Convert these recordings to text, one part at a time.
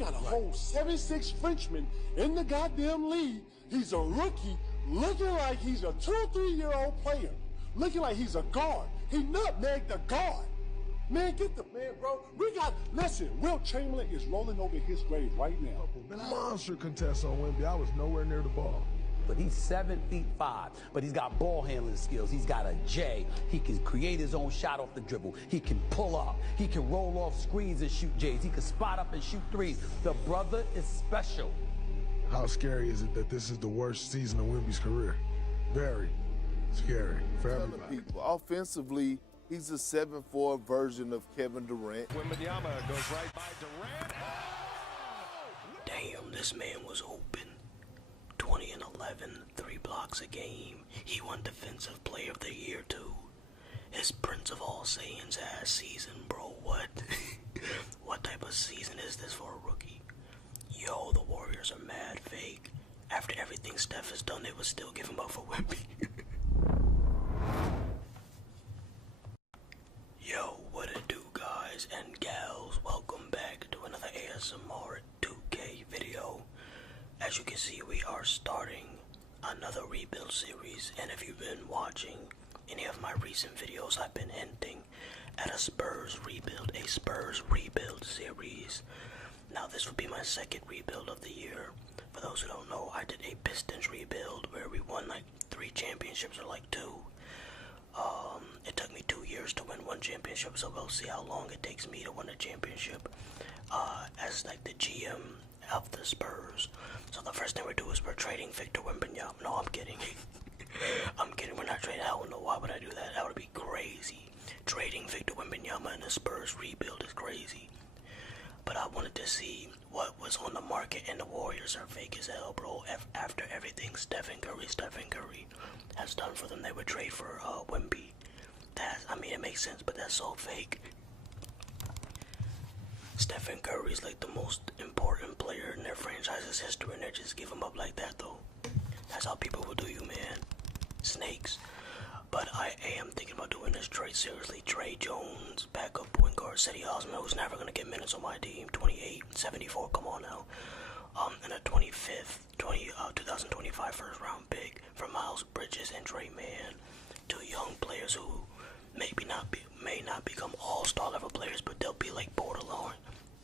got a whole 7'6" Frenchman in the goddamn league. He's a rookie, looking like he's a 2 or 3 year old player, looking like he's a guard. He nutmegged the guard. Man, get the man, bro. Listen, Wilt Chamberlain is rolling over his grave right now. Monster contest on Wemby. I was nowhere near the ball. But he's 7'5", but he's got ball handling skills. He's got a J. He can create his own shot off the dribble. He can pull up. He can roll off screens and shoot J's. He can spot up and shoot threes. The brother is special. How scary is it that this is the worst season of Wemby's career? Very scary for everybody. People. Offensively, he's a 7'4" version of Kevin Durant. Wembanyama goes right by Durant. Damn, this man was open. 20 and 11, 3 blocks a game. He won Defensive Player of the Year too. His Prince of All Saiyans ass season, bro. What? What type of season is this for a rookie? Yo, the Warriors are mad fake. After everything Steph has done, they would still give him up for Wemby. Yo, what it do, guys and gals? Welcome back to another ASMR 2K video. As you can see, we are starting another rebuild series, and if you've been watching any of my recent videos, I've been hinting at a Spurs rebuild series. Now this will be my second rebuild of the year. For those who don't know, I did a Pistons rebuild where we won like 3 championships or like 2. It took me 2 years to win 1 championship, so we'll see how long it takes me to win a championship as like the GM of the Spurs. So the first thing we do is we're trading Victor Wembanyama. No, I'm kidding. I'm kidding. We're not trading. Hell no. Why would I do that? That would be crazy. Trading Victor Wembanyama and the Spurs rebuild is crazy. But I wanted to see what was on the market, and the Warriors are fake as hell, bro. After everything Stephen Curry has done for them, they would trade for Wemby. I mean, it makes sense, but that's so fake. Stephen Curry's like the most important player in their franchise's history, and they just give him up like that, though. That's how people will do you, man. Snakes. But I am thinking about doing this trade seriously. Trey Jones, backup point guard, Cedi Osman, who's never going to get minutes on my team. 28, 74, come on now. And a 2025 first round pick for Miles Bridges and Trey Mann. 2 young players who may not become all-star level players, but they'll be like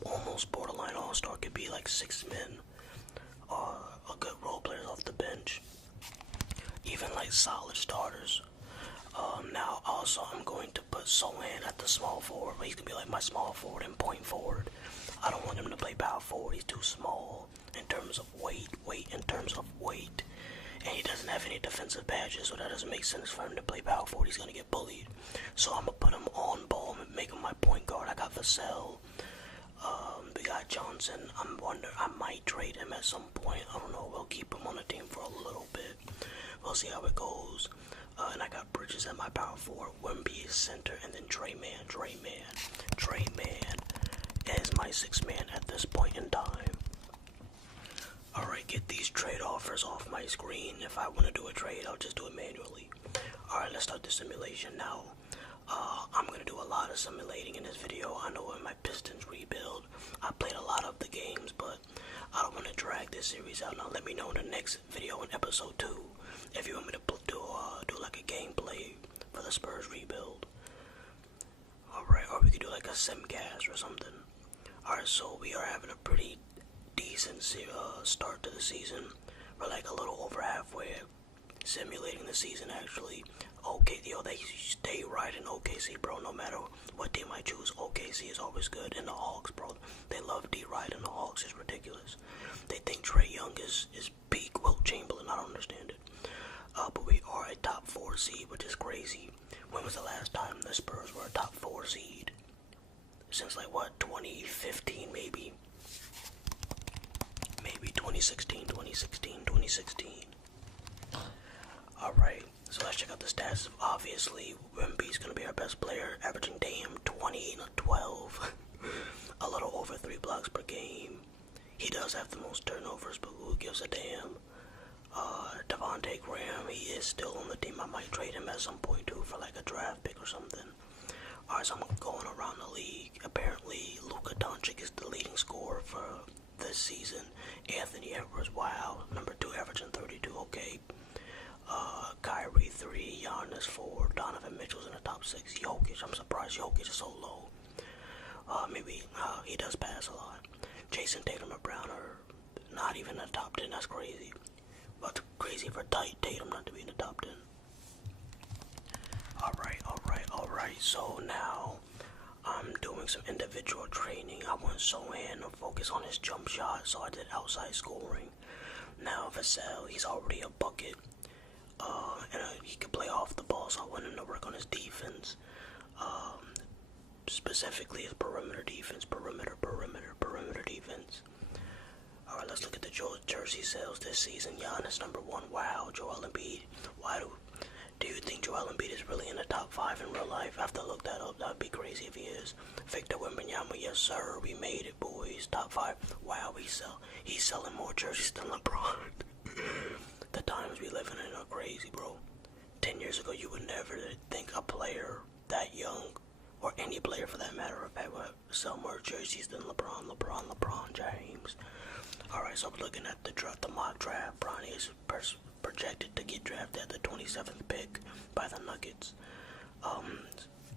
almost borderline all-star. Could be like 6 men, a good role players off the bench, even like solid starters. Now also I'm going to put Sohan at the small forward. He's gonna be like my small forward and point forward. I don't want him to play power forward. He's too small in terms of weight, and he doesn't have any defensive badges, so that doesn't make sense for him to play power forward. He's gonna get bullied. So I'm gonna put him on ball and make him my point guard. I got Vassell. We got Johnson. I might trade him at some point. I don't know. We'll keep him on the team for a little bit. We'll see how it goes. And I got Bridges at my power forward. Wemby is center, and then Trey Man is my 6th man at this point in time. Alright, get these trade offers off my screen. If I want to do a trade, I'll just do it manually. Alright, let's start the simulation now. I'm going to do a lot of simulating in this video. I know in my Pistons rebuild, I played a lot of the games, but I don't want to drag this series out. Now let me know in the next video in episode 2 if you want me to do like a gameplay for the Spurs rebuild. Alright, or we could do like a simcast or something. Alright, so we are having a pretty decent start to the season. We're like a little over halfway simulating the season, actually. Okay, yo, they stay right in OKC, bro. No matter what team I choose, OKC is always good. And the Hawks, bro, they love D-Ride, and the Hawks is ridiculous. They think Trae Young is peak Wilt Chamberlain. I don't understand it. But we are a top 4 seed, which is crazy. When was the last time the Spurs were a top 4 seed? Since like what, 2015 maybe? Maybe 2016. Alright, so let's check out the stats. Obviously, Wemby's gonna be our best player, averaging damn 20 and 12. A little over 3 blocks per game. He does have the most turnovers, but who gives a damn? Devontae Graham, he is still on the team. I might trade him at some point too for like a draft pick or something. Alright, so I'm going around the league. Apparently, Luka Doncic is the leading scorer for this season. Anthony Edwards, wow. Number 2, averaging 32, okay. Kyrie 3, Giannis 4, Donovan Mitchell's in the top 6. Jokic, I'm surprised Jokic is so low. Maybe he does pass a lot. Jason Tatum and Brown are not even in the top 10. That's crazy. But crazy for Tatum not to be in the top 10. Alright. So now I'm doing some individual training. I want Sohan to focus on his jump shot, so I did outside scoring. Now Vassell, he's already a bucket. And he can play off the ball, so I want him to work on his defense. Specifically his perimeter defense. Perimeter defense. Alright, let's look at the jersey sales this season. Giannis number 1. Wow. Joel Embiid. Do you think Joel Embiid is really in the top 5 in real life? I have to look that up. That would be crazy if he is. Victor Wembanyama, yes sir. We made it, boys. Top 5. Wow, he's selling more jerseys than LeBron. The times we live in are crazy, bro. 10 years ago, you would never think a player that young, or any player for that matter, would sell more jerseys than LeBron James. Alright, so I'm looking at the mock draft. Bronny is projected to get drafted at the 27th pick by the Nuggets.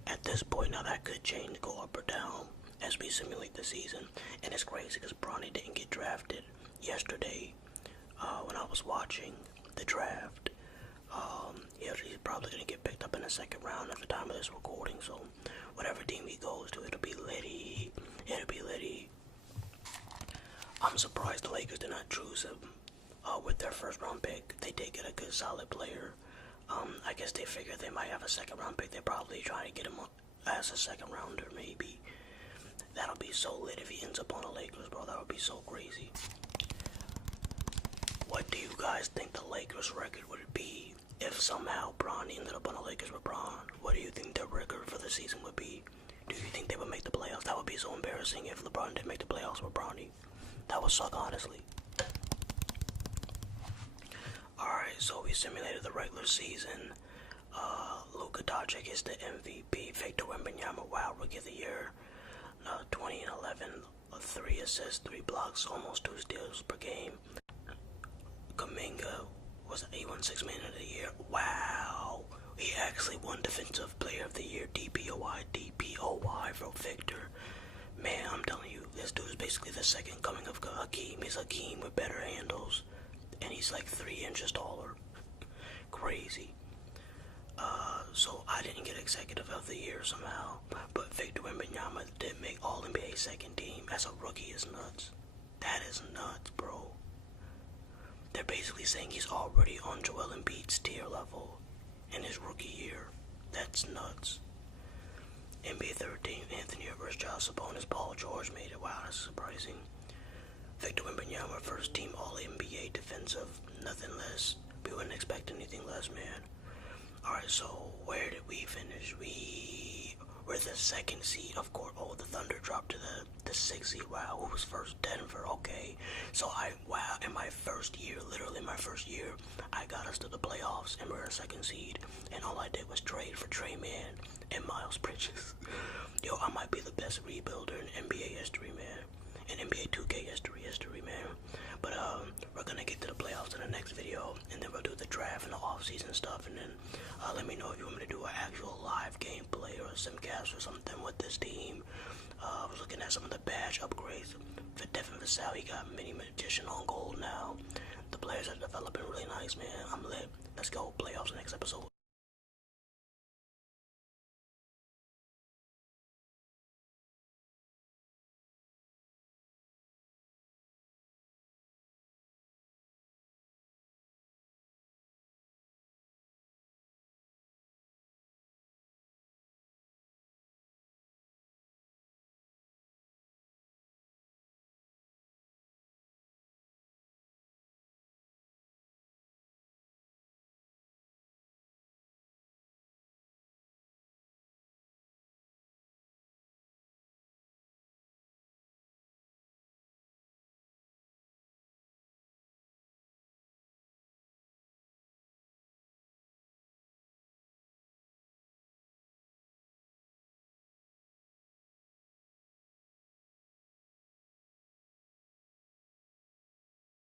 At this point, now that could change, go up or down as we simulate the season. And it's crazy because Bronny didn't get drafted yesterday when I was watching the draft. He's probably going to get picked up in the second round at the time of this recording. So whatever team he goes to, it'll be litty. I'm surprised the Lakers did not choose him with their first round pick. They did get a good solid player. I guess they figured they might have a second round pick. They're probably trying to get him as a second rounder, maybe. That'll be so lit if he ends up on the Lakers, bro. That would be so crazy. What do you guys think the Lakers record would be if somehow Bronny ended up on the Lakers with Bron? What do you think their record for the season would be? Do you think they would make the playoffs? That would be so embarrassing if LeBron didn't make the playoffs with Bronny. That would suck, honestly. Alright, so we simulated the regular season. Luka Doncic is the MVP. Victor Wembanyama, wow, Rookie of the Year. 20 and 11, 3 assists, 3 blocks, almost 2 steals per game. Kuminga he won 6 Man of the Year. Wow, he actually won Defensive Player of the Year. DPOY for Victor. Man, I'm telling you, this dude is basically the second coming of Hakeem. He's Hakeem with better handles, and he's like 3 inches taller. Crazy. So I didn't get Executive of the Year somehow, but Victor Wembanyama did make All-NBA second team as a rookie. Is nuts. That is nuts, bro. They're basically saying he's already on Joel Embiid's tier level in his rookie year. That's nuts. NBA third team, Anthony Edwards, Josh Sabonis, Paul George made it. Wow, that's surprising. Victor Wembanyama, first team All-NBA defensive, nothing less. We wouldn't expect anything less, man. Alright, so where did we finish? We were the 2nd seed, of course. Oh, the Thunder dropped to the 6th seed. Wow, who was first? Denver, okay. So in my first year, literally my first year, I got us to the playoffs and we're a 2nd seed. And all I did was trade for Trey Mann and Miles Bridges. Yo, I might be the best rebuilder in NBA history, man. In NBA 2K history, man. But we're gonna get to the playoffs in the next video, and then we'll do the draft and the off-season stuff, and then let me know if you want me to do an actual live gameplay or a simcast or something with this team. I was looking at some of the badge upgrades. For Devin Vassell, he got Mini Magician on gold now. The players are developing really nice, man. I'm lit. Let's go. Playoffs next episode.